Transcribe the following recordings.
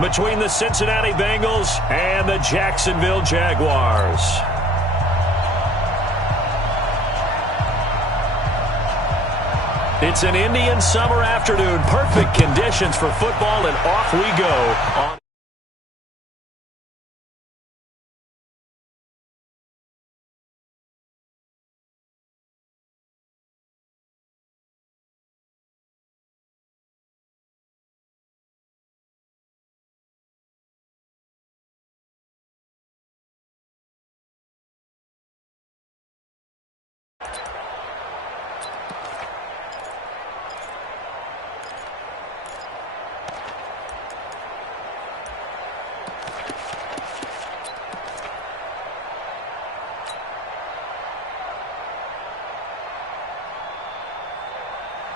between the Cincinnati Bengals and the Jacksonville Jaguars. It's an Indian summer afternoon. Perfect conditions for football, and off we go.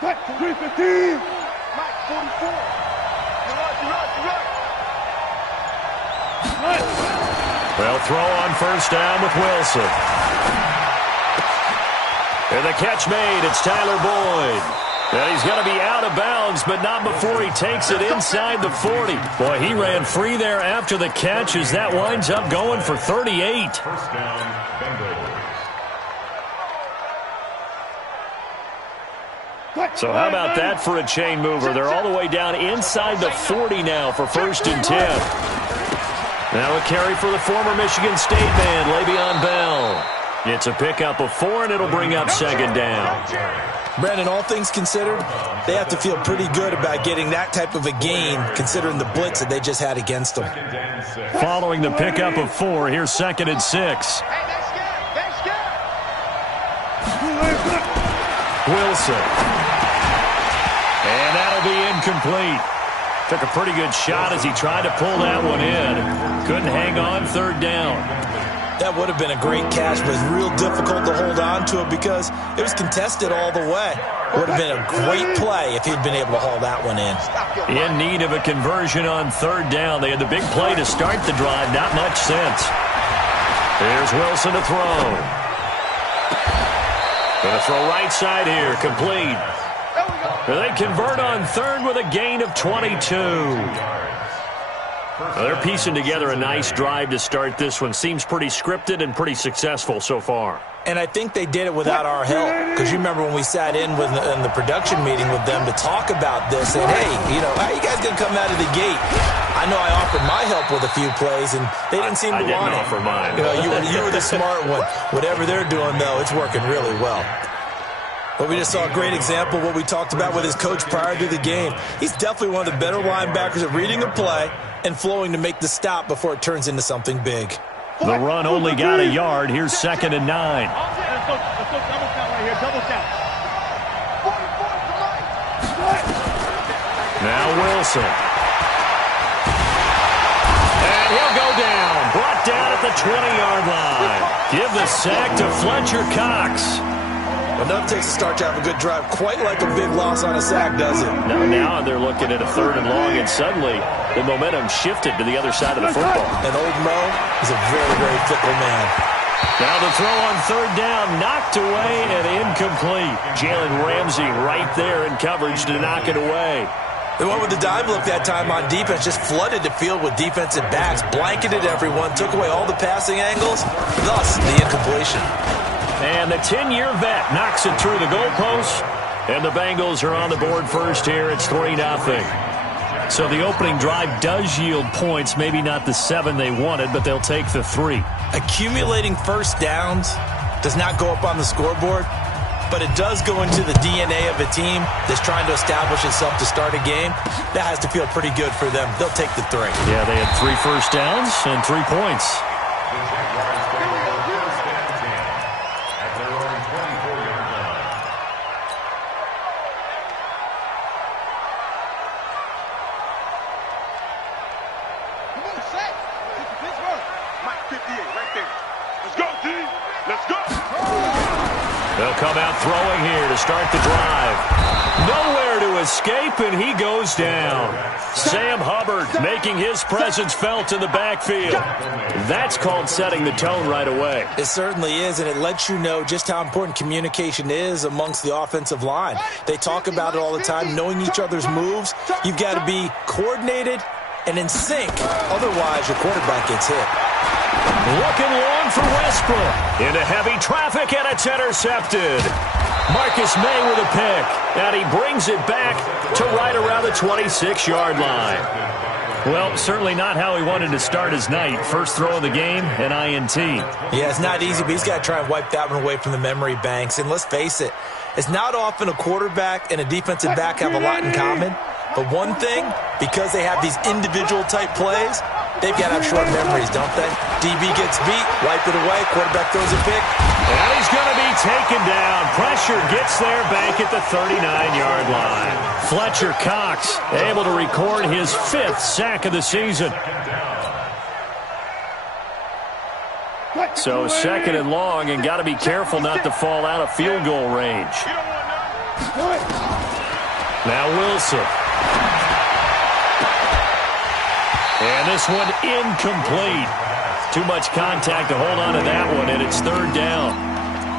Back 315. Mike 44. Well, throw on first down with Wilson. And the catch made. It's Tyler Boyd. And he's going to be out of bounds, but not before he takes it inside the 40. Boy, he ran free there after the catch as that winds up going for 38. First down, Bengals. So how about that for a chain mover? They're all the way down inside the 40 now for 1st and 10. Now a carry for the former Michigan State man, Le'Veon Bell. It's a pickup of 4, and it'll bring up 2nd down. Brandon, all things considered, they have to feel pretty good about getting that type of a gain, considering the blitz that they just had against them. Following the pickup of 4, here's 2nd and 6. Wilson. And that'll be incomplete. Took a pretty good shot as he tried to pull that one in. Couldn't hang on 3rd down. That would have been a great catch, but it's real difficult to hold on to it because it was contested all the way. Would have been a great play if he'd been able to haul that one in. In need of a conversion on 3rd down. They had the big play to start the drive. Not much sense. Here's Wilson to throw. Gonna throw right side here. Complete. They convert on 3rd with a gain of 22. They're piecing together a nice drive to start this one. Seems pretty scripted and pretty successful so far. And I think they did it without our help. Because you remember when we sat in the production meeting with them to talk about this, and hey, how you guys going to come out of the gate? I know I offered my help with a few plays, and they didn't seem to want it. I didn't offer mine. You were the smart one. Whatever they're doing, though, it's working really well. But we just saw a great example of what we talked about with his coach prior to the game. He's definitely one of the better linebackers at reading a play and flowing to make the stop before it turns into something big. The run only got a yard. Here's 2nd and 9. Let's go double count right here. Double count. Now Wilson. And he'll go down. Brought down at the 20-yard line. Give the sack to Fletcher Cox. Enough takes a start to have a good drive, quite like a big loss on a sack, does it? Now they're looking at a 3rd and long, and suddenly the momentum shifted to the other side of the football. And old Mo is a very, very fickle man. Now the throw on 3rd down, knocked away and incomplete. Jalen Ramsey right there in coverage to knock it away. They went with the dime look that time on defense, just flooded the field with defensive backs, blanketed everyone, took away all the passing angles, thus the incompletion. And the 10-year vet knocks it through the goalpost. And the Bengals are on the board first here. It's 3-0. So the opening drive does yield points. Maybe not the 7 they wanted, but they'll take the 3. Accumulating first downs does not go up on the scoreboard, but it does go into the DNA of a team that's trying to establish itself to start a game. That has to feel pretty good for them. They'll take the 3. Yeah, they had 3 first downs and 3 points. They'll come out throwing here to start the drive. Nowhere to escape, and he goes down. Sam Hubbard making his presence felt in the backfield. That's called setting the tone right away. It certainly is, and it lets you know just how important communication is amongst the offensive line. They talk about it all the time, knowing each other's moves. You've got to be coordinated and in sync. Otherwise, your quarterback gets hit. Looking long for Westbrook. Into heavy traffic, and it's intercepted. Marcus May with a pick, and he brings it back to right around the 26-yard line. Well, certainly not how he wanted to start his night. First throw of the game, an INT. Yeah, it's not easy, but he's got to try and wipe that one away from the memory banks. And let's face it, it's not often a quarterback and a defensive back have a lot in common. But one thing, because they have these individual type plays, they've got to have short memories, don't they? DB gets beat, wipe it away, quarterback throws a pick. And he's going to be taken down. Pressure gets there back at the 39-yard line. Fletcher Cox able to record his 5th sack of the season. So 2nd and long, and got to be careful not to fall out of field goal range. Now Wilson. And this one incomplete. Too much contact to hold on to that one, and it's 3rd down.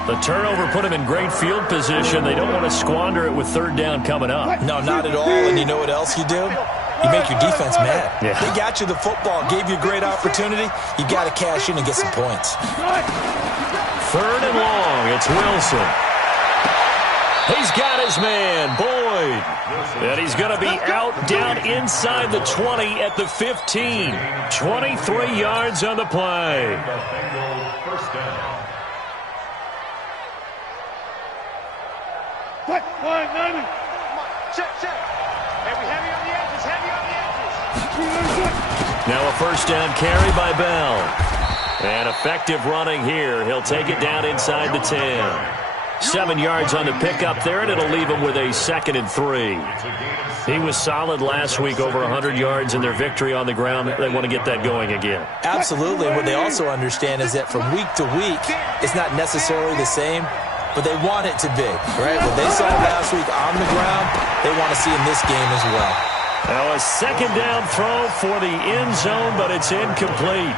The turnover put him in great field position. They don't want to squander it with 3rd down coming up. No, not at all. And you know what else you do? You make your defense mad. Yeah. They got you the football, gave you a great opportunity. You got to cash in and get some points. 3rd and long. It's Wilson. He's got his man, Boyd. And he's going to be out down inside the 20 at the 15. 23 yards on the play. First down. Check. Hey, we heavy on the edges, Now a first down carry by Bell. And effective running here. He'll take it down inside the 10. 7 yards on the pickup there, and it'll leave him with a 2nd and 3. He was solid last week, over 100 yards in their victory on the ground. They want to get that going again. Absolutely. What they also understand is that from week to week, it's not necessarily the same, but they want it to be, right? What they saw last week on the ground, they want to see in this game as well. Now a 2nd down throw for the end zone, but it's incomplete.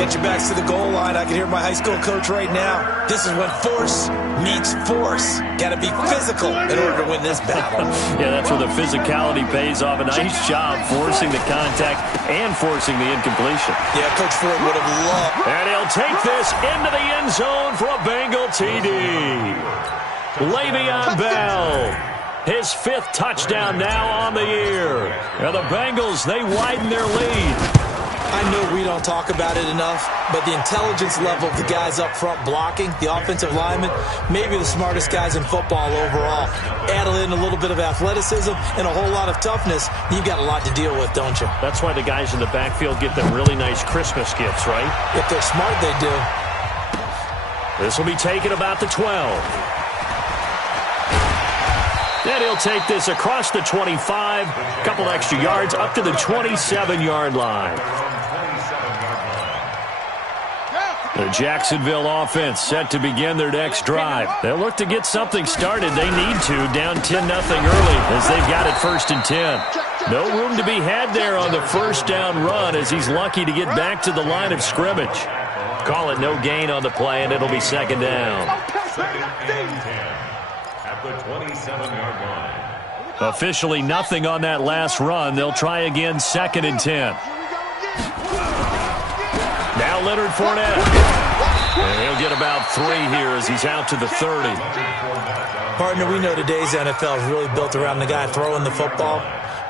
Get your backs to the goal line. I can hear my high school coach right now. This is when force meets force. Got to be physical in order to win this battle. Yeah, that's where the physicality pays off. A nice job forcing the contact and forcing the incompletion. Yeah, Coach Ford would have loved. And he'll take this into the end zone for a Bengal TD. Le'Veon Bell. His 5th touchdown now on the year. And the Bengals, they widen their lead. I know we don't talk about it enough, but the intelligence level of the guys up front blocking, the offensive linemen, maybe the smartest guys in football overall. Add in a little bit of athleticism and a whole lot of toughness, you've got a lot to deal with, don't you? That's why the guys in the backfield get them really nice Christmas gifts, right? If they're smart, they do. This will be taken about the 12. And he'll take this across the 25, a couple extra yards, up to the 27-yard line. The Jacksonville offense set to begin their next drive. They'll look to get something started. They need to, down 10-0 early, as they've got it 1st and 10. No room to be had there on the first down run, as he's lucky to get back to the line of scrimmage. Call it no gain on the play, and it'll be 2nd down. At the 27-yard line. Officially nothing on that last run. They'll try again, 2nd and 10. Now Leonard Fournette. And he'll get about 3 here as he's out to the 30. Partner, we know today's NFL is really built around the guy throwing the football.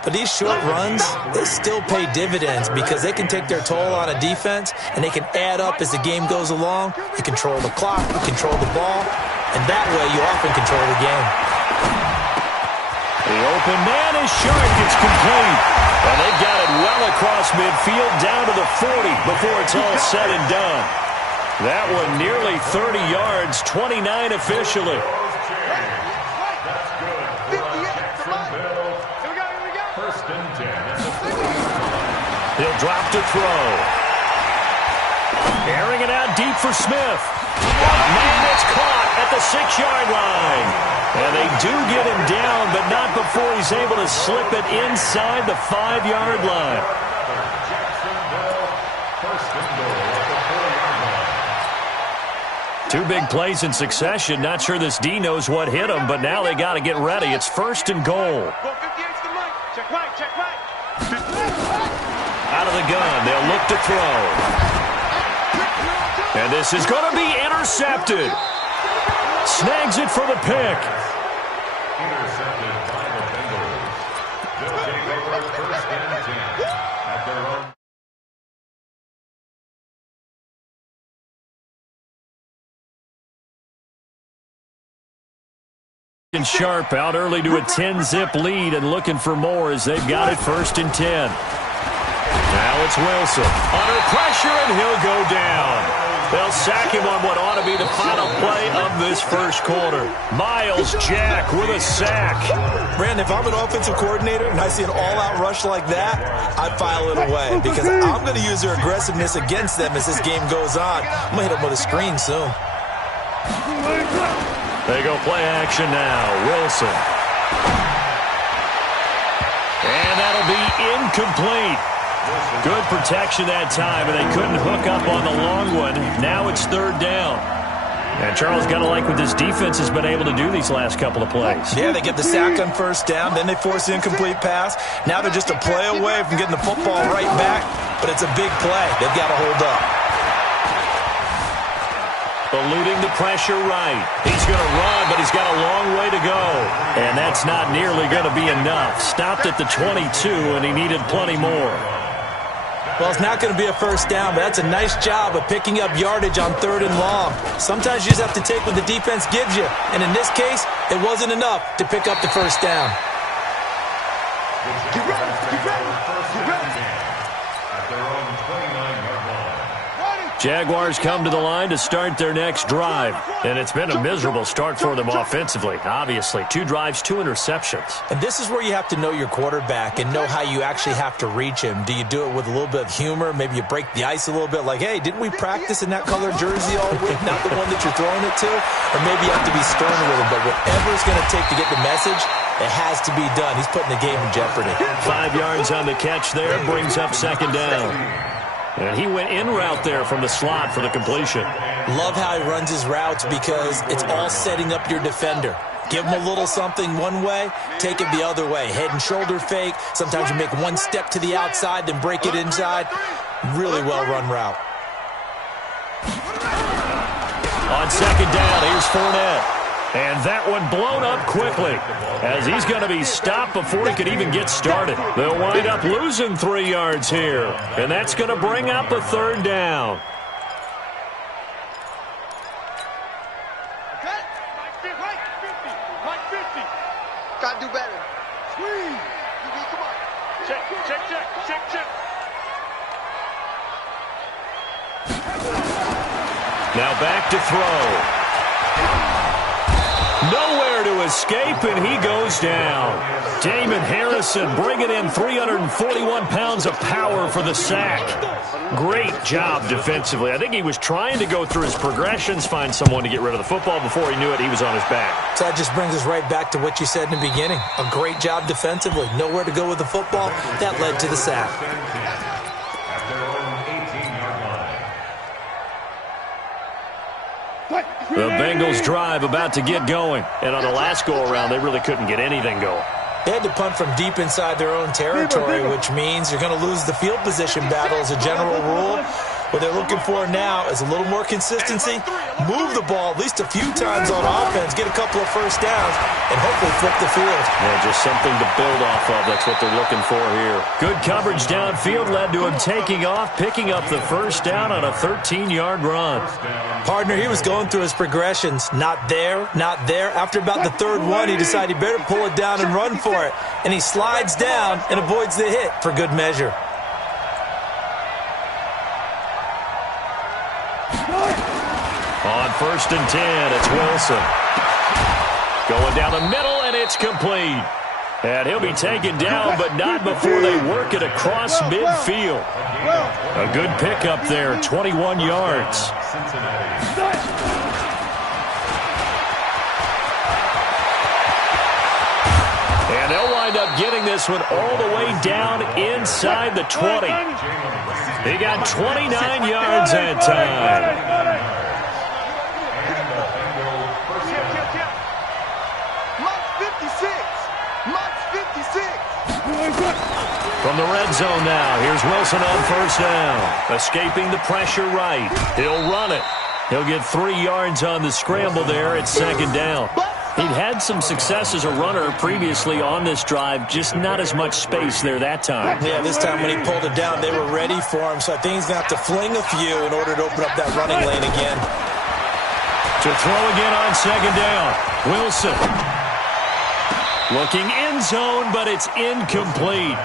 But these short runs, they still pay dividends because they can take their toll on a defense and they can add up as the game goes along. You control the clock, you control the ball, and that way you often control the game. The open man is short. It's complete. And they've got it well across midfield down to the 40 before it's all said and done. That one nearly 30 yards, 29 officially. First and 10. He'll drop to throw. Airing it out deep for Smith. Man, it's caught at the 6-yard line. And they do get him down, but not before he's able to slip it inside the 5-yard line. First and goal at the 4-yard line. 2 big plays in succession. Not sure this D knows what hit him, but now they got to get ready. It's 1st and goal. Go 58 to the mic. Check right. out of the gun. They'll look to throw. And this is going to be intercepted. Snags it for the pick. Intercepted by the Bengals. They'll take over first and 10 at their own. Sharp out early to a 10-zip lead and looking for more as they've got it first and 10. Now it's Wilson. Under pressure, and he'll go down. They'll sack him on what ought to be the final play of this first quarter. Miles Jack with a sack. Brandon, if I'm an offensive coordinator and I see an all-out rush like that, I file it away because I'm going to use their aggressiveness against them as this game goes on. I'm going to hit them with a screen soon. They go play action now. Wilson. And that'll be incomplete. Good protection that time, and they couldn't hook up on the long one. Now it's third down. And Charles got to like what this defense has been able to do these last couple of plays. Yeah, they get the sack on first down, then they force the incomplete pass. Now they're just a play away from getting the football right back, but it's a big play. They've got to hold up. Eluding the pressure right. He's going to run, but he's got a long way to go. And that's not nearly going to be enough. Stopped at the 22, and he needed plenty more. Well, it's not going to be a first down, but that's a nice job of picking up yardage on third and long. Sometimes you just have to take what the defense gives you. And in this case, it wasn't enough to pick up the first down. Get ready, get ready, get ready. At their own 29-yard line. Jaguars come to the line to start their next drive. And it's been a miserable start for them offensively. Obviously, 2 drives, 2 interceptions. And this is where you have to know your quarterback and know how you actually have to reach him. Do you do it with a little bit of humor? Maybe you break the ice a little bit like, hey, didn't we practice in that color jersey all week? Not the one that you're throwing it to? Or maybe you have to be stern with him. But whatever it's going to take to get the message, it has to be done. He's putting the game in jeopardy. 5 yards on the catch there, brings up second down. And he went in route there from the slot for the completion. Love how he runs his routes because it's all setting up your defender. Give him a little something one way, take it the other way. Head and shoulder fake. Sometimes you make one step to the outside, then break it inside. Really well-run route. On second down, here's Fournette. And that one blown up quickly as he's going to be stopped before he could even get started. They'll wind up losing 3 yards here, and that's going to bring up a third down. Okay? Like 50. Like 50. Got to do better. Squeeze. Come on. Check. Now back to throw. Nowhere to escape, and he goes down. Damon Harrison bringing in 341 pounds of power for the sack. Great job defensively. I think he was trying to go through his progressions, find someone to get rid of the football. Before he knew it, he was on his back. So that just brings us right back to what you said in the beginning. A great job defensively. Nowhere to go with the football. That led to the sack. At their own 18-yard line. The Bengals drive about to get going. And on the last go-around, they really couldn't get anything going. They had to punt from deep inside their own territory, which means you're going to lose the field position battle as a general rule. What they're looking for now is a little more consistency, move the ball at least a few times on offense, get a couple of first downs, and hopefully flip the field. Yeah, just something to build off of. That's what they're looking for here. Good coverage downfield led to him taking off, picking up the first down on a 13-yard run. Partner, he was going through his progressions. Not there, not there. After about the third one, he decided he better pull it down and run for it. And he slides down and avoids the hit for good measure. On first and 10, it's Wilson. Going down the middle, and it's complete. And he'll be taken down, but not before they work it across midfield. A good pickup there, 21 yards. And they'll wind up getting this one all the way down inside the 20. He got 29 yards that time. From the red zone now, here's Wilson on first down. Escaping the pressure right. He'll run it. He'll get 3 yards on the scramble there at second down. He'd had some success as a runner previously on this drive, just not as much space there that time. Yeah, this time when he pulled it down, they were ready for him, so I think he's going to have to fling a few in order to open up that running lane again. To throw again on second down, Wilson. Looking end zone, but it's incomplete.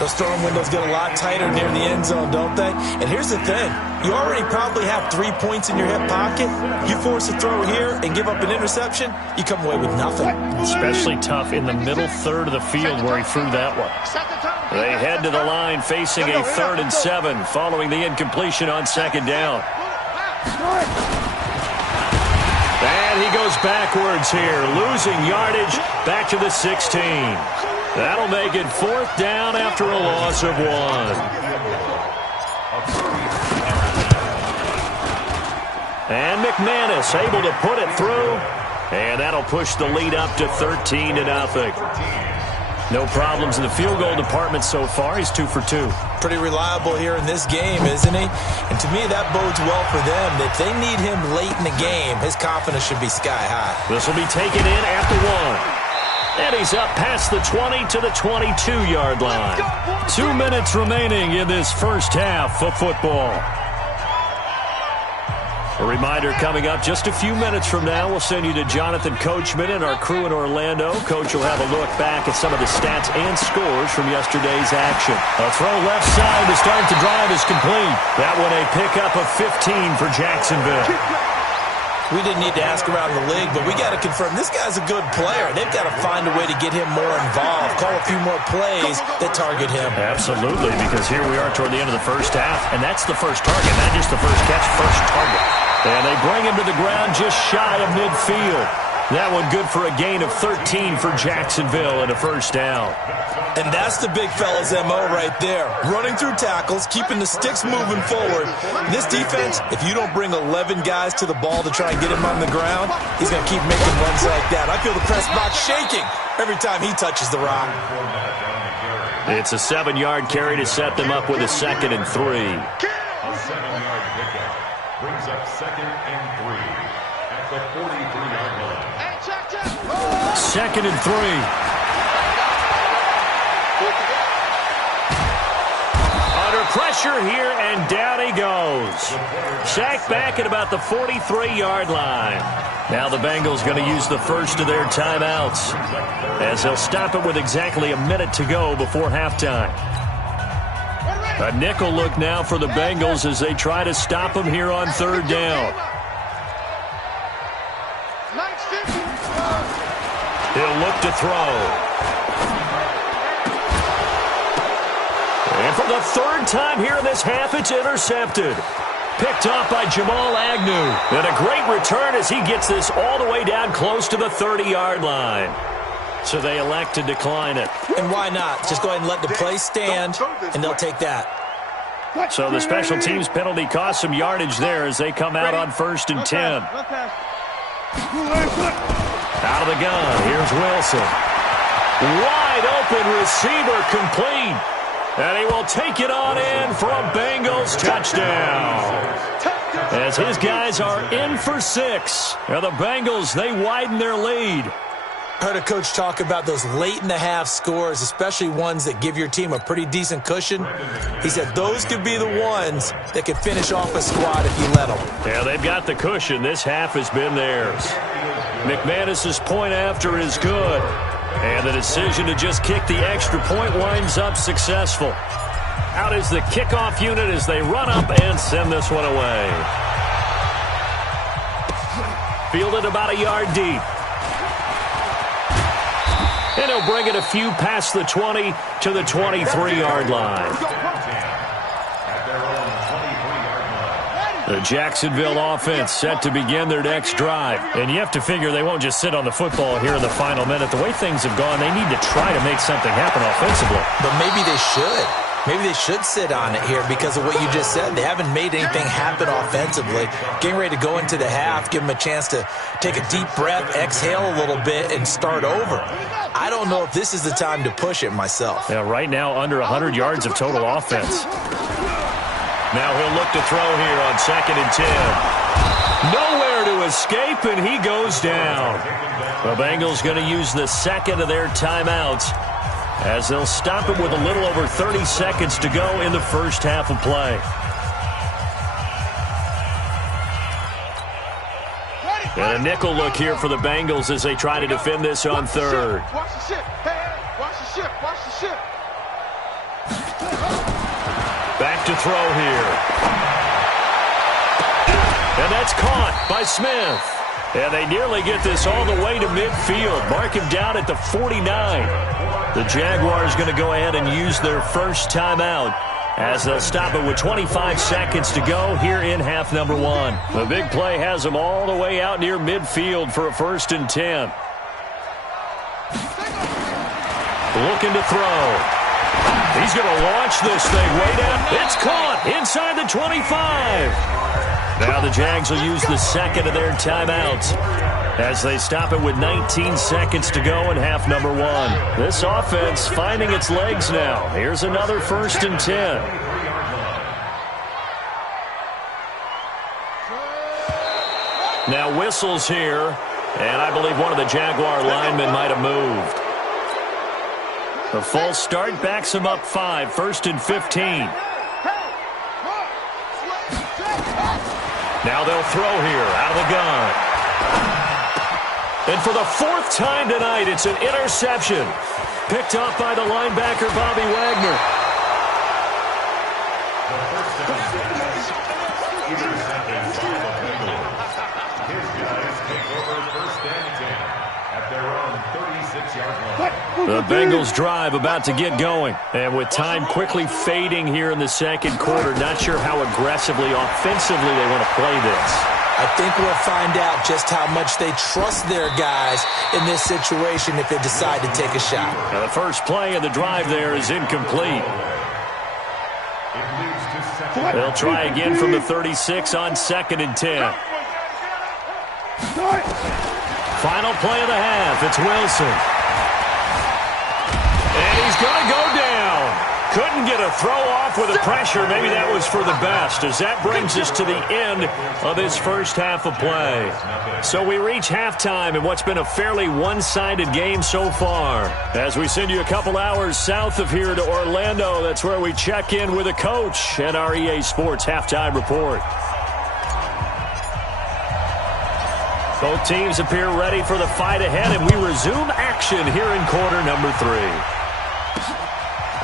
Those throwing windows get a lot tighter near the end zone, don't they? And here's the thing. You already probably have 3 points in your hip pocket. You force a throw here and give up an interception, you come away with nothing. Especially tough in the middle third of the field where he threw that one. They head to the line facing a 3rd and 7 following the incompletion on second down. And he goes backwards here, losing yardage back to the 16. That'll make it 4th down after a loss of 1. And McManus able to put it through. And that'll push the lead up to 13-0. No problems in the field goal department so far. He's 2 for 2. Pretty reliable here in this game, isn't he? And to me, that bodes well for them. If they need him late in the game, his confidence should be sky high. This will be taken in at the 1. And he's up past the 20 to the 22-yard line. 2 minutes remaining in this first half of football. A reminder coming up just a few minutes from now. We'll send you to Jonathan Coachman and our crew in Orlando. Coach will have a look back at some of the stats and scores from yesterday's action. A throw left side to start the drive is complete. That one a pickup of 15 for Jacksonville. We didn't need to ask around the league, but we got to confirm this guy's a good player. They've got to find a way to get him more involved, call a few more plays that target him. Absolutely, because here we are toward the end of the first half, and that's the first target, not just the first catch, first target. And they bring him to the ground just shy of midfield. That one good for a gain of 13 for Jacksonville and a first down. And that's the big fella's MO right there. Running through tackles, keeping the sticks moving forward. This defense, if you don't bring 11 guys to the ball to try and get him on the ground, he's going to keep making runs like that. I feel the press box shaking every time he touches the rock. It's a 7-yard carry to set them up with a 2nd and 3. A 7-yard pickup brings up 2nd and 3 at the 43-yard line. 2nd and 3. Under pressure here, and down he goes. Sacked back at about the 43-yard line. Now the Bengals going to use the first of their timeouts, as they'll stop it with exactly a minute to go before halftime. A nickel look now for the Bengals as they try to stop him here on 3rd down. He'll look to throw. And for the 3rd time here in this half, it's intercepted. Picked off by Jamal Agnew. And a great return as he gets this all the way down close to the 30-yard line. So they elect to decline it. And why not? Just go ahead and let the play stand, and they'll take that. So the special teams penalty cost some yardage there as they come out on 1st and 10. Out of the gun, here's Wilson. Wide open receiver complete. And he will take it on in for a Bengals touchdown. As his guys are in for 6. Now the Bengals, they widen their lead. I heard a coach talk about those late-in-the-half scores, especially ones that give your team a pretty decent cushion. He said those could be the ones that could finish off a squad if you let them. Yeah, they've got the cushion. This half has been theirs. McManus's point after is good. And the decision to just kick the extra point winds up successful. Out is the kickoff unit as they run up and send this one away. Fielded about a yard deep. And he'll bring it a few past the 20 to the 23-yard line. The Jacksonville offense set to begin their next drive. And you have to figure they won't just sit on the football here in the final minute. The way things have gone, they need to try to make something happen offensively. But maybe they should. Maybe they should sit on it here because of what you just said. They haven't made anything happen offensively. Getting ready to go into the half, give them a chance to take a deep breath, exhale a little bit, and start over. I don't know if this is the time to push it myself. Yeah, right now under 100 yards of total offense. Now he'll look to throw here on 2nd and 10. Nowhere to escape, and he goes down. The Bengals going to use the second of their timeouts as they'll stop it with a little over 30 seconds to go in the first half of play. And a nickel look here for the Bengals as they try to defend this on 3rd. Watch the ship. Hey, watch the ship. Watch the ship. Back to throw here. And that's caught by Smith. And they nearly get this all the way to midfield. Mark him down at the 49. The Jaguars going to go ahead and use their first timeout as they'll stop it with 25 seconds to go here in half number 1. The big play has them all the way out near midfield for a 1st and 10. Looking to throw. He's going to launch this thing way down. It's caught inside the 25. Now the Jags will use the second of their timeouts as they stop it with 19 seconds to go in half number 1. This offense finding its legs now. Here's another 1st and 10. Now whistles here, and I believe one of the Jaguar linemen might have moved. The false start backs him up 5, 1st and 15. Now they'll throw here out of the gun. And for the 4th time tonight, it's an interception. Picked off by the linebacker, Bobby Wagner. The Bengals drive about to get going. And with time quickly fading here in the second quarter, not sure how aggressively, offensively they want to play this. I think we'll find out just how much they trust their guys in this situation if they decide to take a shot. Now the first play of the drive there is incomplete. They'll try again from the 36 on 2nd and 10. Final play of the half. It's Wilson. And he's going to go down. Couldn't get a throw off with the pressure. Maybe that was for the best, as that brings us to the end of this first half of play. So we reach halftime in what's been a fairly one-sided game so far. As we send you a couple hours south of here to Orlando, that's where we check in with a coach at our EA Sports Halftime Report. Both teams appear ready for the fight ahead, and we resume action here in quarter number 3.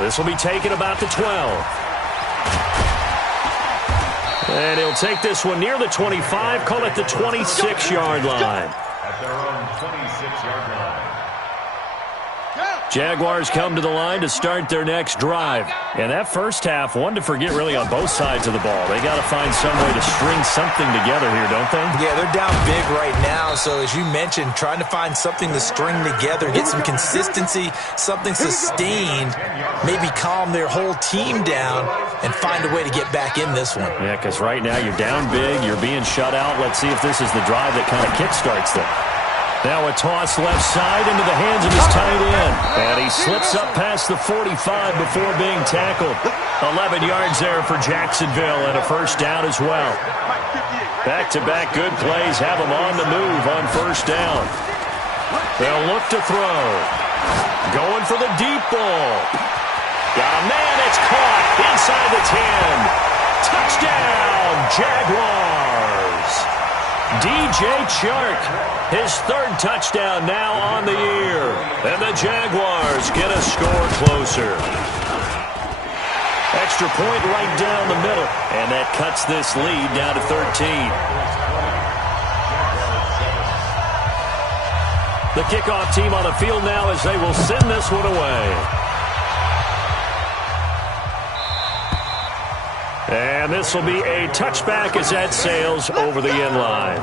This will be taken about the 12. And he'll take this one near the 25, call it the 26-yard line. At their own 26-yard line. Jaguars come to the line to start their next drive. And that first half, one to forget really on both sides of the ball. They got to find some way to string something together here, don't they? Yeah, they're down big right now. So as you mentioned, trying to find something to string together, get some consistency, something sustained, maybe calm their whole team down and find a way to get back in this one. Yeah, because right now you're down big, you're being shut out. Let's see if this is the drive that kind of kickstarts them. Now a toss left side into the hands of his tight end. And he slips up past the 45 before being tackled. 11 yards there for Jacksonville and a first down as well. Back-to-back good plays have them on the move on first down. They'll look to throw. Going for the deep ball. Got a man, it's caught inside the 10. Touchdown, Jaguars. DJ Chark, his 3rd touchdown now on the year. And the Jaguars get a score closer. Extra point right down the middle. And that cuts this lead down to 13. The kickoff team on the field now as they will send this one away. And this will be a touchback as that sails over the end line.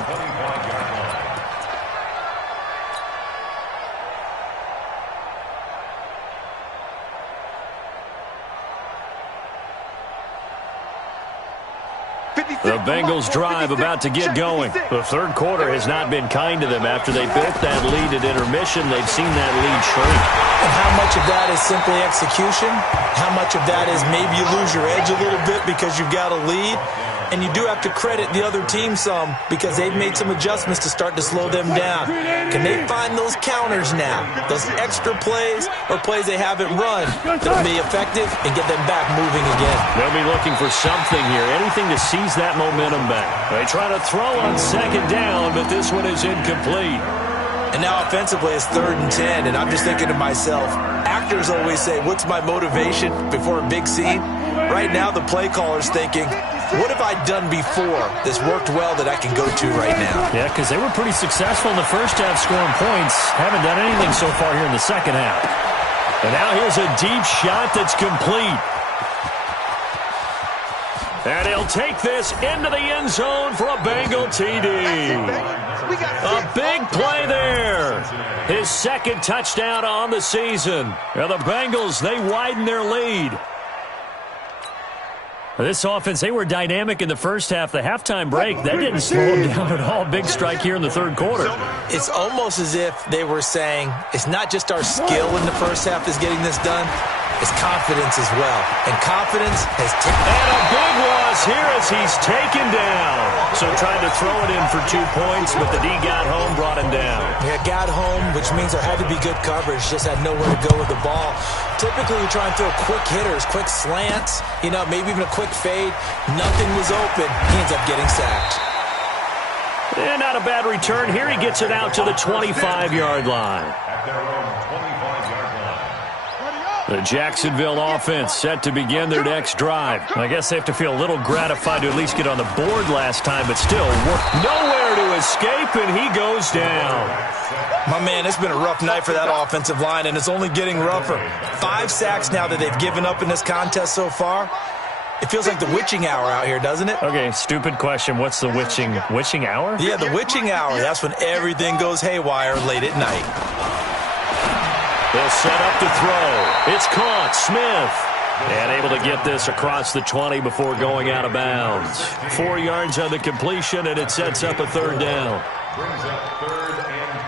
The Bengals drive about to get going. The third quarter has not been kind to them. After they built that lead at intermission, they've seen that lead shrink. And how much of that is simply execution? How much of that is maybe you lose your edge a little bit because you've got a lead? And you do have to credit the other team some because they've made some adjustments to start to slow them down. Can they find those counters now, those extra plays or plays they haven't run that'll be effective and get them back moving again? They'll be looking for something here, anything to seize that momentum back. They try to throw on second down, but this one is incomplete. And now offensively it's 3rd and 10, and I'm just thinking to myself, actors always say, what's my motivation before a big scene? Right now the play caller's thinking, what have I done before that's worked well that I can go to right now? Yeah, because they were pretty successful in the first half scoring points. Haven't done anything so far here in the second half. And now here's a deep shot that's complete. And he'll take this into the end zone for a Bengal TD. A big play there. His second touchdown on the season. And the Bengals, they widen their lead. This offense, they were dynamic in the first half. The halftime break, that didn't slow them down at all. Big strike here in the third quarter. It's almost as if they were saying, it's not just our skill in the first half that's getting this done, it's confidence as well. And confidence has taken... And a big loss here as he's taken down. So tried to throw it in for 2 points, but the D got home, brought him down. Yeah, got home, which means there had to be good coverage. Just had nowhere to go with the ball. Typically, we try and throw quick hitters, quick slants, maybe even a quick fade. Nothing was open. He ends up getting sacked. And not a bad return. Here he gets it out to the 25-yard line. At their own 25-yard line. The Jacksonville offense set to begin their next drive. I guess they have to feel a little gratified to at least get on the board last time, but still nowhere to escape, and he goes down. My man, it's been a rough night for that offensive line, and it's only getting rougher. 5 sacks now that they've given up in this contest so far. It feels like the witching hour out here, doesn't it? Okay, stupid question. What's the witching hour? Yeah, the witching hour. That's when everything goes haywire late at night. They'll set up to throw. It's caught. Smith. And able to get this across the 20 before going out of bounds. 4 yards on the completion, and it sets up a third down. Brings up 3rd and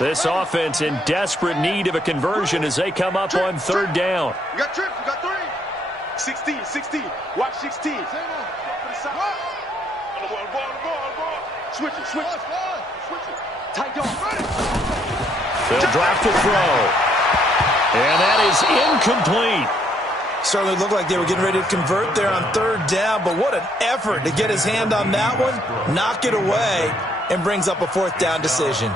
14. This offense in desperate need of a conversion as they come up on third down. You got trips. You got 3. 16. Watch 16. On the ball. Switch it. Tight dog. They'll drop to throw. And that is incomplete. Certainly looked like they were getting ready to convert there on third down, but what an effort to get his hand on that one, knock it away, and brings up a 4th down decision.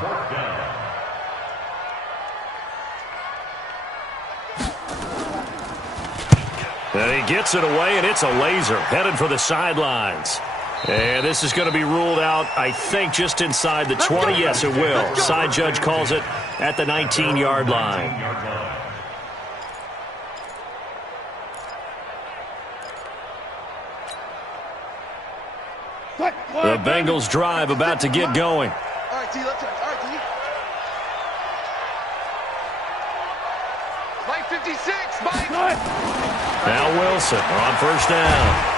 And he gets it away, and it's a laser headed for the sidelines. And this is going to be ruled out, I think, just inside the 20. Yes, it will. Side judge calls it at the 19-yard line. The Bengals drive about to get going. All right, D, let's all right, D. Mike 56, Mike. Now Wilson on first down.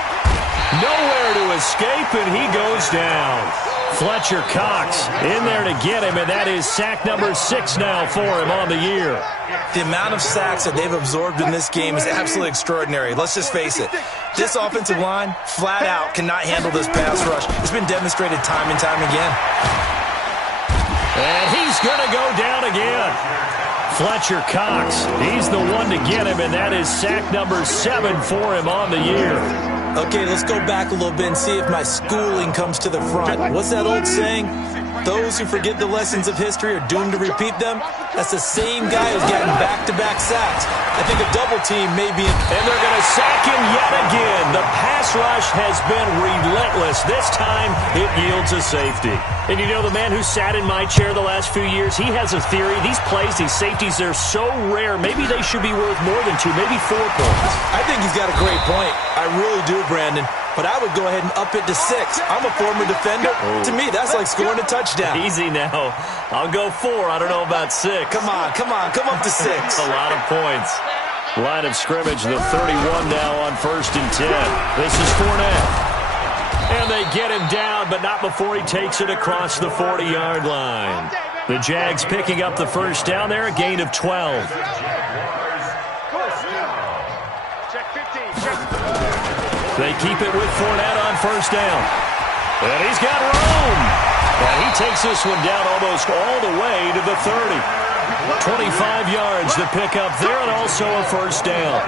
Nowhere to escape, and he goes down. Fletcher Cox in there to get him, and that is sack number 6 now for him on the year. The amount of sacks that they've absorbed in this game is absolutely extraordinary. Let's just face it. This offensive line, flat out, cannot handle this pass rush. It's been demonstrated time and time again. And he's going to go down again. Fletcher Cox, he's the one to get him, and that is sack number 7 for him on the year. Okay, let's go back a little bit and see if my schooling comes to the front. What's that old saying? Those who forget the lessons of history are doomed to repeat them. That's the same guy who's getting back-to-back sacks. I think a double team may be... And they're going to sack him yet again. The pass rush has been relentless. This time, it yields a safety. And you know, the man who sat in my chair the last few years, he has a theory. These plays, these safeties, they're so rare. Maybe they should be worth more than 2, maybe 4 points. I think he's got a great point. I really do, Brandon. But I would go ahead and up it to 6. I'm a former defender. Oh. To me, that's like scoring a touchdown. Easy now. I'll go 4. I don't know about 6. Come on. Come up to 6. A lot of points. Line of scrimmage, the 31 now on 1st and 10. This is Fournette. And they get him down, but not before he takes it across the 40-yard line. The Jags picking up the first down there, a gain of 12. They keep it with Fournette on 1st down. And he's got room. And he takes this one down almost all the way to the 30. 25 yards to pick up there, and also a 1st down.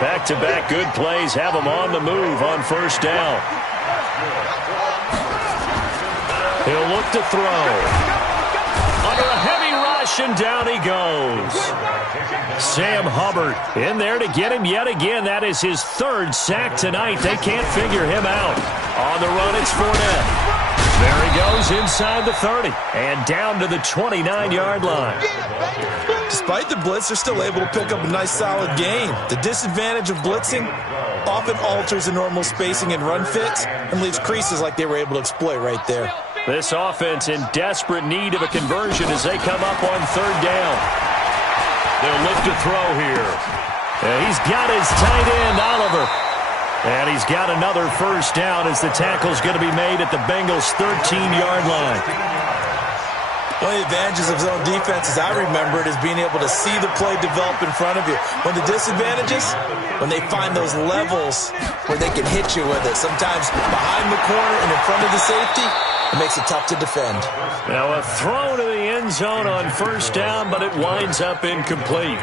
Back-to-back good plays have him on the move on 1st down. He'll look to throw. Under a heavy rush, and down he goes. Sam Hubbard in there to get him yet again. That is his 3rd sack tonight. They can't figure him out. On the run, it's Fournette. There he goes inside the 30 and down to the 29-yard line. Despite the blitz, they're still able to pick up a nice solid gain. The disadvantage of blitzing often alters the normal spacing and run fits and leaves creases like they were able to exploit right there. This offense in desperate need of a conversion as they come up on 3rd down. They'll look to throw here. And he's got his tight end, Oliver. And he's got another 1st down as the tackle's going to be made at the Bengals' 13-yard line. One of the advantages of zone defense, as I remember it, is being able to see the play develop in front of you. One of the disadvantages, when they find those levels where they can hit you with it, sometimes behind the corner and in front of the safety, it makes it tough to defend. Now a throw to the end zone on 1st down, but it winds up incomplete.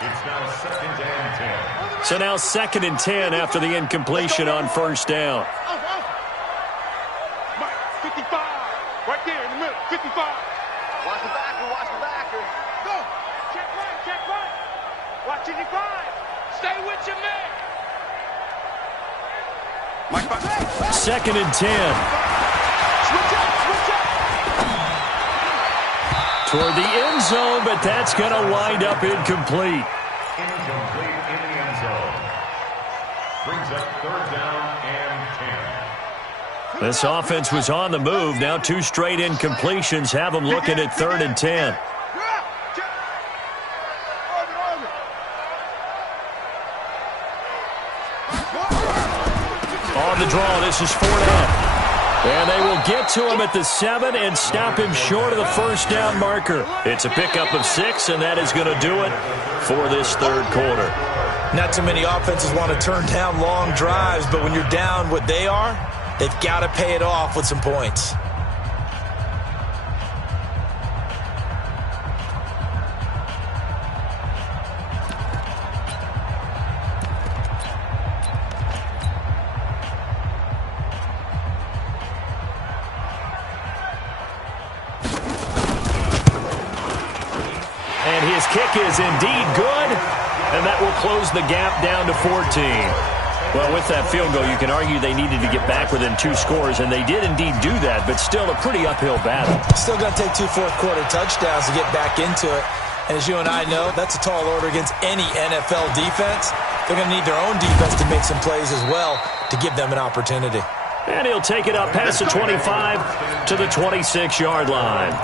It's now 2nd and 10. So now 2nd and 10 after the incompletion on 1st down. 55. Right there in the middle. 55. Watch the backer. Watch the backer. Go. Check right. Check right. Watch 55. Stay with your man. 2nd and 10. Switch up. Switch up. Toward the end zone, but that's going to wind up incomplete. Incomplete in the end zone. Brings up 3rd down and 10. This offense was on the move. Now 2 straight incompletions have them looking at 3rd and 10. On the draw, this is Fournette. And they will get to him at the 7 and stop him short of the 1st down marker. It's a pickup of 6, and that is going to do it for this 3rd quarter. Not too many offenses want to turn down long drives, but when you're down what they are, they've got to pay it off with some points. And his kick is indeed good, and that will close the gap down to 14. Well, with that field goal, you can argue they needed to get back within 2 scores, and they did indeed do that, but still a pretty uphill battle. Still going to take 2 fourth-quarter touchdowns to get back into it. And as you and I know, that's a tall order against any NFL defense. They're going to need their own defense to make some plays as well to give them an opportunity. And he'll take it up past the 25 to the 26-yard line.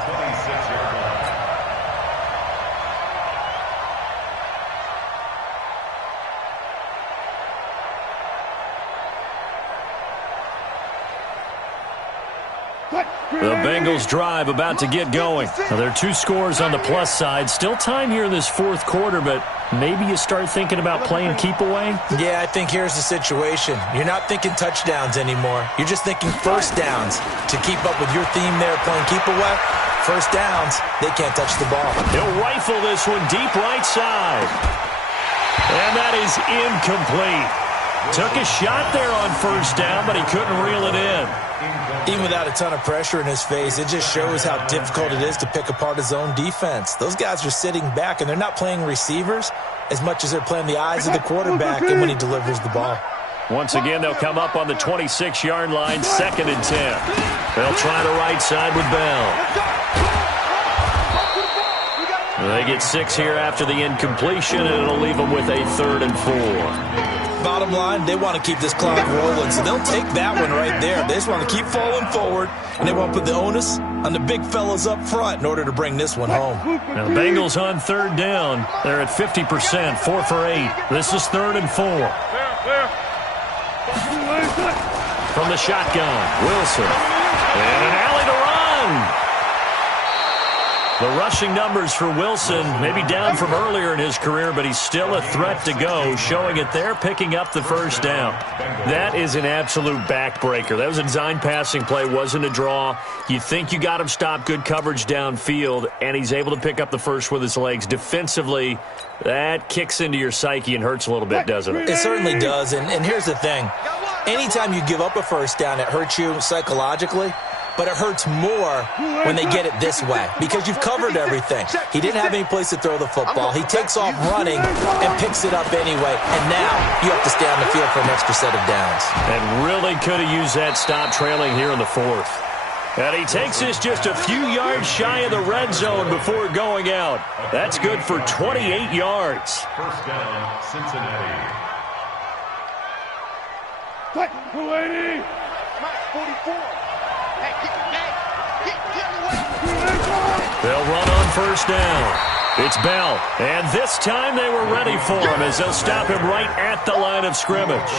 The Bengals drive about to get going. Now, there are 2 scores on the plus side. Still time here in this 4th quarter, but maybe you start thinking about playing keep away? Yeah, I think here's the situation. You're not thinking touchdowns anymore. You're just thinking 1st downs. To keep up with your theme there playing keep away, 1st downs, they can't touch the ball. He'll rifle this one deep right side. And that is incomplete. Took a shot there on 1st down, but he couldn't reel it in. Even without a ton of pressure in his face, it just shows how difficult it is to pick apart his own defense. Those guys are sitting back, and they're not playing receivers as much as they're playing the eyes of the quarterback and when he delivers the ball. Once again, they'll come up on the 26-yard line, 2nd and 10. They'll try the right side with Bell. They get 6 here after the incompletion, and it'll leave them with a 3rd and 4. Bottom line, they want to keep this clock rolling, so they'll take that one right there. They just want to keep falling forward, and they want to put the onus on the big fellas up front in order to bring this one home. Now the Bengals on third down. They're at 50%, 4 for 8. This is 3rd and 4. From the shotgun, Wilson. And an alley to run. The rushing numbers for Wilson, maybe down from earlier in his career, but he's still a threat to go, showing it there, picking up the first down. That is an absolute backbreaker. That was a design passing play, wasn't a draw. You think you got him stopped, good coverage downfield, and he's able to pick up the first with his legs. Defensively, that kicks into your psyche and hurts a little bit, doesn't it? It certainly does, and here's the thing. Anytime you give up a first down, it hurts you psychologically. But it hurts more when they get it this way because you've covered everything. He didn't have any place to throw the football. He takes off running and picks it up anyway. And now you have to stay on the field for an extra set of downs. And really could have used that stop trailing here in the 4th. And he takes this just a few yards shy of the red zone before going out. That's good for 28 yards. First down, Cincinnati. What? 280. Mike, 44. They'll run on first down. It's Bell. And this time they were ready for him as they'll stop him right at the line of scrimmage.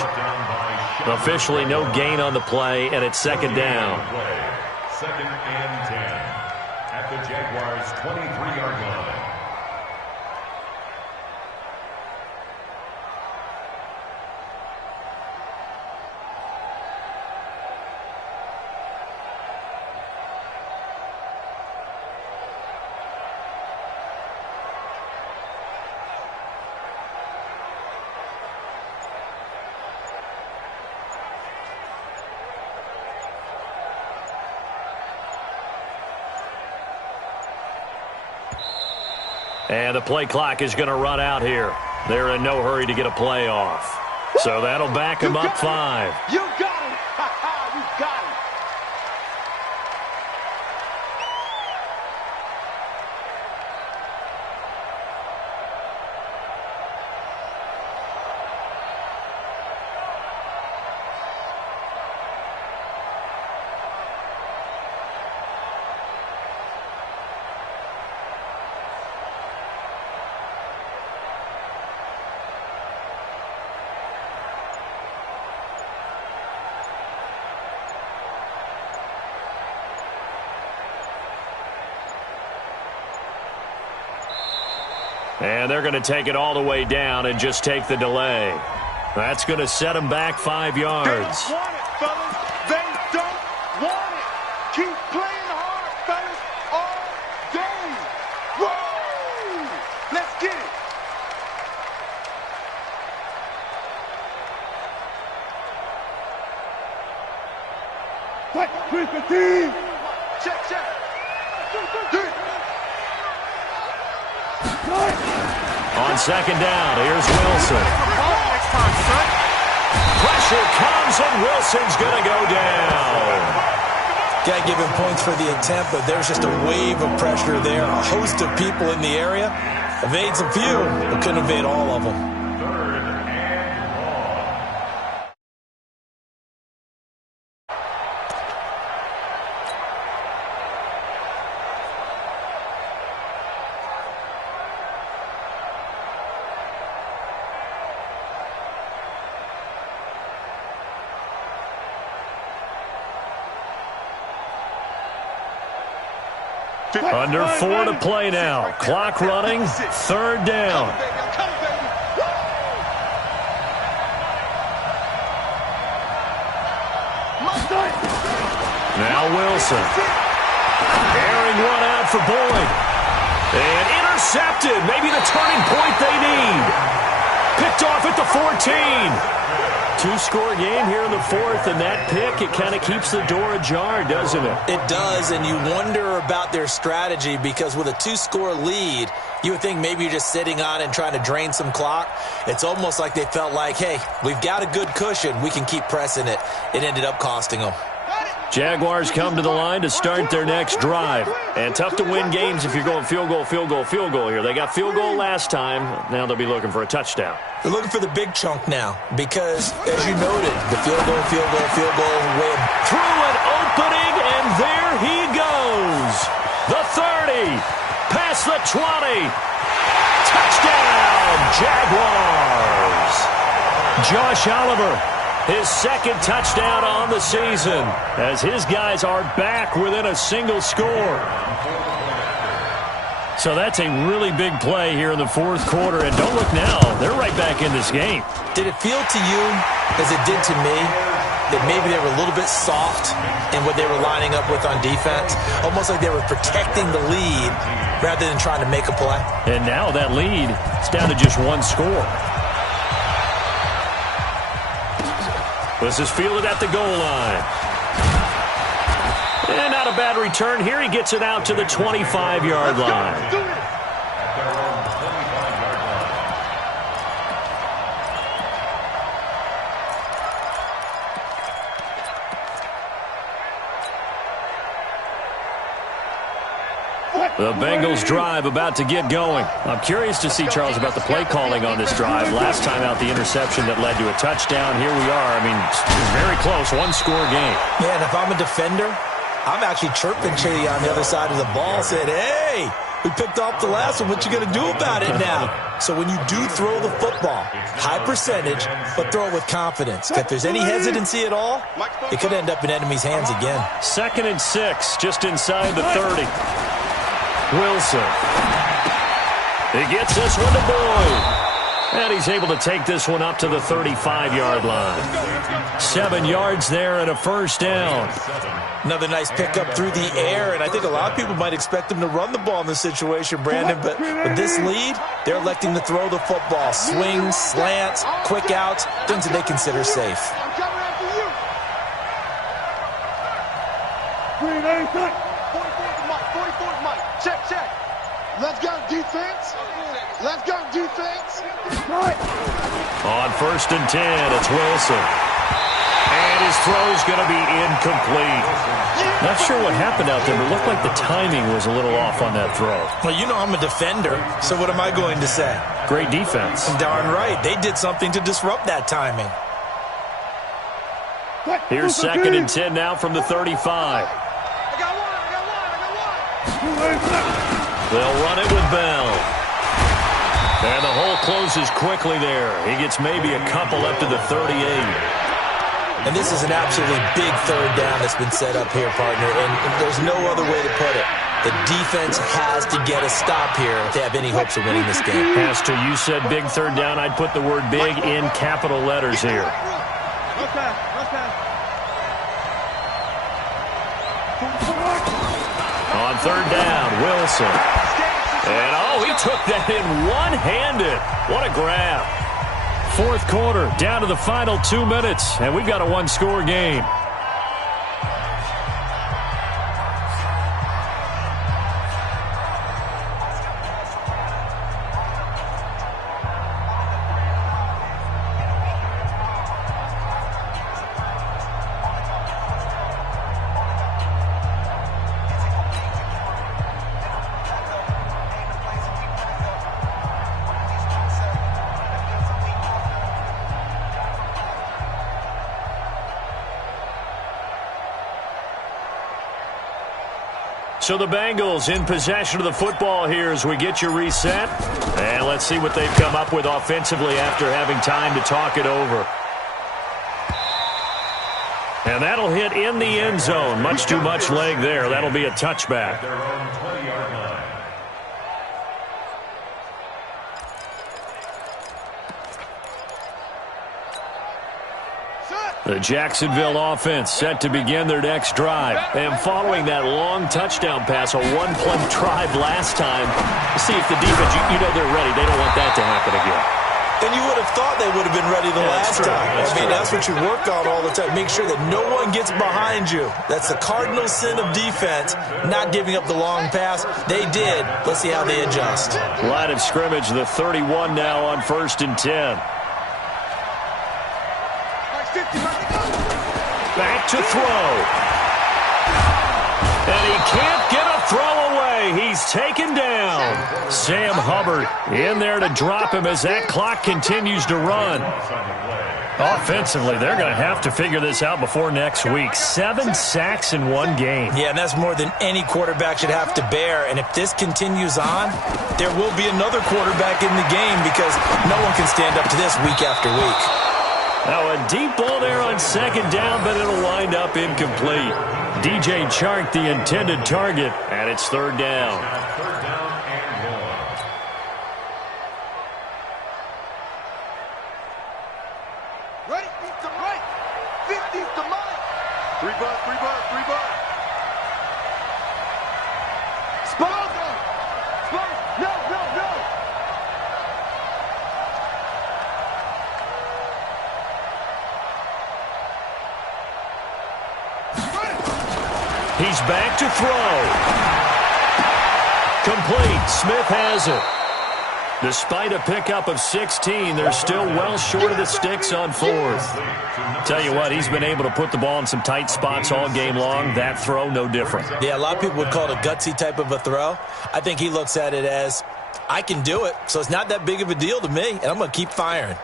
Officially no gain on the play, and it's 2nd down. 2nd and 10 at the Jaguars' 23-yard line. And the play clock is going to run out here. They're in no hurry to get a play off. So that'll back them up 5. You got him. You got him. And they're going to take it all the way down and just take the delay. That's going to set them back 5 yards. They don't want it, fellas. They don't want it. Keep playing hard, fellas, all day. Woo! Let's get it. What? 315. Check. On 2nd down, here's Wilson. Pressure comes, and Wilson's going to go down. Got to give him points for the attempt, but there's just a wave of pressure there. A host of people in the area. Evades a few, but couldn't evade all of them. 3rd and long. Under 4 to play now. Clock running. 3rd down. Now Wilson. Airing one out for Boyd. And intercepted. Maybe the turning point they need. Picked off at the 14. 2-score game here in the 4th, and that pick, it kind of keeps the door ajar, doesn't it? It does, and you wonder about their strategy because with a 2-score lead, you would think maybe you're just sitting on it and trying to drain some clock. It's almost like they felt like, hey, we've got a good cushion. We can keep pressing it. It ended up costing them. Got it. Jaguars come to the line to start their next drive. And tough to win games if you're going field goal, field goal, field goal here. They got field goal last time. Now they'll be looking for a touchdown. They're looking for the big chunk now because, as you noted, the field goal way of... Through an opening, and there he goes. The 30, past the 20. Touchdown, Jaguars. Josh Oliver, his second touchdown on the season, as his guys are back within a single score. So that's a really big play here in the fourth quarter, and don't look now, they're right back in this game. Did it feel to you, as it did to me, that maybe they were a little bit soft in what they were lining up with on defense? Almost like they were protecting the lead rather than trying to make a play. And now that lead is down to just one score. This is fielded at the goal line. And not a bad return here. He gets it out to the 25-yard line. The Bengals drive about to get going. I'm curious to see, Charles, about the play calling on this drive. Last time out, the interception that led to a touchdown. Here we are. I mean, very close, one-score game. Yeah, and if I'm a defender, I'm actually chirping Chitty on the other side of the ball, saying, hey, we picked off the last one. What you going to do about it now? So when you do throw the football, high percentage, but throw it with confidence. If there's any hesitancy at all, it could end up in enemy's hands again. 2nd and 6, just inside the 30. Wilson. He gets this one to Boyd. And he's able to take this one up to the 35-yard line. 7 yards there and a first down. Another nice pickup through the air, and I think a lot of people might expect him to run the ball in this situation, Brandon, but with this lead, they're electing to throw the football. Swings, slants, quick outs, things that they consider safe. Check. Let's go, defense. Let's go, defense. On 1st and 10, it's Wilson. And his throw's going to be incomplete. Not sure what happened out there, but it looked like the timing was a little off on that throw. Well, you know I'm a defender, so what am I going to say? Great defense. Darn right. They did something to disrupt that timing. Here's 2nd and 10 now from the 35. They'll run it with Bell. And the hole closes quickly there. He gets maybe a couple up to the 38. And this is an absolutely big third down that's been set up here, partner, and there's no other way to put it. The defense has to get a stop here to have any hopes of winning this game. Has to. You said big third down. I'd put the word big in capital letters here. On 3rd down, Wilson. And, he took that in one-handed. What a grab. 4th quarter, down to the final 2 minutes, and we've got a one-score game. So the Bengals in possession of the football here as we get you reset. And let's see what they've come up with offensively after having time to talk it over. And that'll hit in the end zone. Much too much leg there. That'll be a touchback. The Jacksonville offense set to begin their next drive. And following that long touchdown pass, a one-play drive last time, see if the defense, you know they're ready. They don't want that to happen again. And you would have thought they would have been ready the last time. That's what you work on all the time. Make sure that no one gets behind you. That's the cardinal sin of defense, not giving up the long pass. They did. Let's see how they adjust. Line of scrimmage, the 31 now on 1st and 10. Back to throw. And he can't get a throw away. He's taken down. Sam Hubbard in there to drop him as that clock continues to run. Offensively, they're going to have to figure this out before next week. 7 sacks in one game. Yeah, and that's more than any quarterback should have to bear. And if this continues on, there will be another quarterback in the game because no one can stand up to this week after week. Now a deep ball there on second down, but it'll wind up incomplete. DJ Chark, the intended target, and it's third down. Third down and 1. Right, deep to right. 50 to mine. 3 bucks, 3 bucks, 3 bucks. Spot. Spot. No, no, no. He's back to throw. Complete. Smith has it. Despite a pickup of 16, they're still well short of the sticks on fourth. Tell you what, he's been able to put the ball in some tight spots all game long. That throw, no different. Yeah, a lot of people would call it a gutsy type of a throw. I think he looks at it as, I can do it, so it's not that big of a deal to me, and I'm going to keep firing.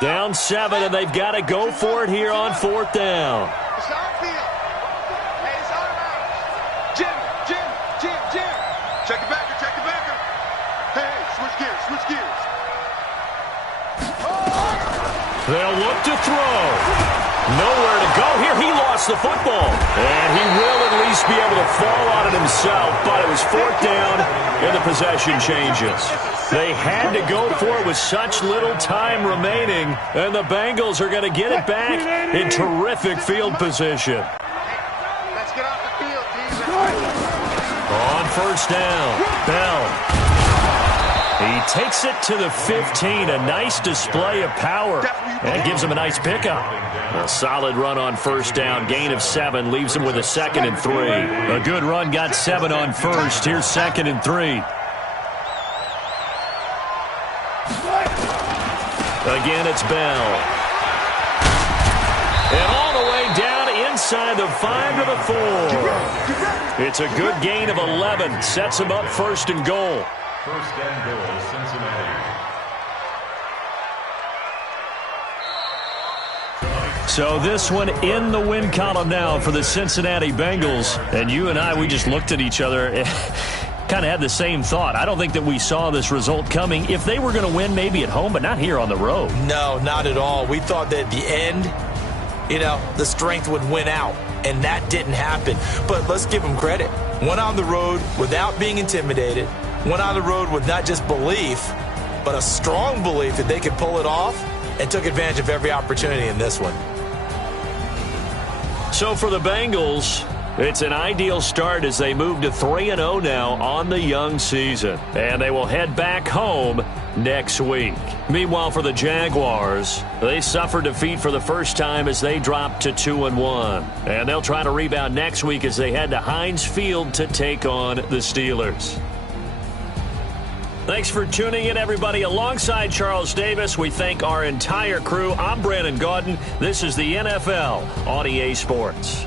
Down 7, and they've got to go for it here on fourth down. It's our field. Hey, it's our house. Jim. Check it backer, check it backer. Hey, switch gears. They'll look to throw. Nowhere to go here. He lost the football. And he will at least be able to fall on it himself, but it was fourth down, and the possession changes. They had to go for it with such little time remaining, and the Bengals are going to get it back in terrific field position. Let's get off the field, team. On first down, Bell. He takes it to the 15, a nice display of power, and gives him a nice pickup. A solid run on first down, gain of 7, leaves him with a 2nd and 3. A good run got 7 on first, here's 2nd and 3. Again, it's Bell. And all the way down inside the 5 to the 4. It's a good gain of 11. Sets him up 1st and goal. 1st and goal, Cincinnati. So this one in the win column now for the Cincinnati Bengals. And you and I, we just looked at each other. Kind of had the same thought. I don't think that we saw this result coming. If they were going to win, maybe at home, but not here on the road. No, not at all. We thought that at the end, the strength would win out, and that didn't happen. But let's give them credit. Went on the road without being intimidated. Went on the road with not just belief, but a strong belief that they could pull it off, and took advantage of every opportunity in this one. So for the Bengals, it's an ideal start as they move to 3-0 now on the young season. And they will head back home next week. Meanwhile, for the Jaguars, they suffered defeat for the first time as they dropped to 2-1. And they'll try to rebound next week as they head to Heinz Field to take on the Steelers. Thanks for tuning in, everybody. Alongside Charles Davis, we thank our entire crew. I'm Brandon Gaudin. This is the NFL on EA Sports.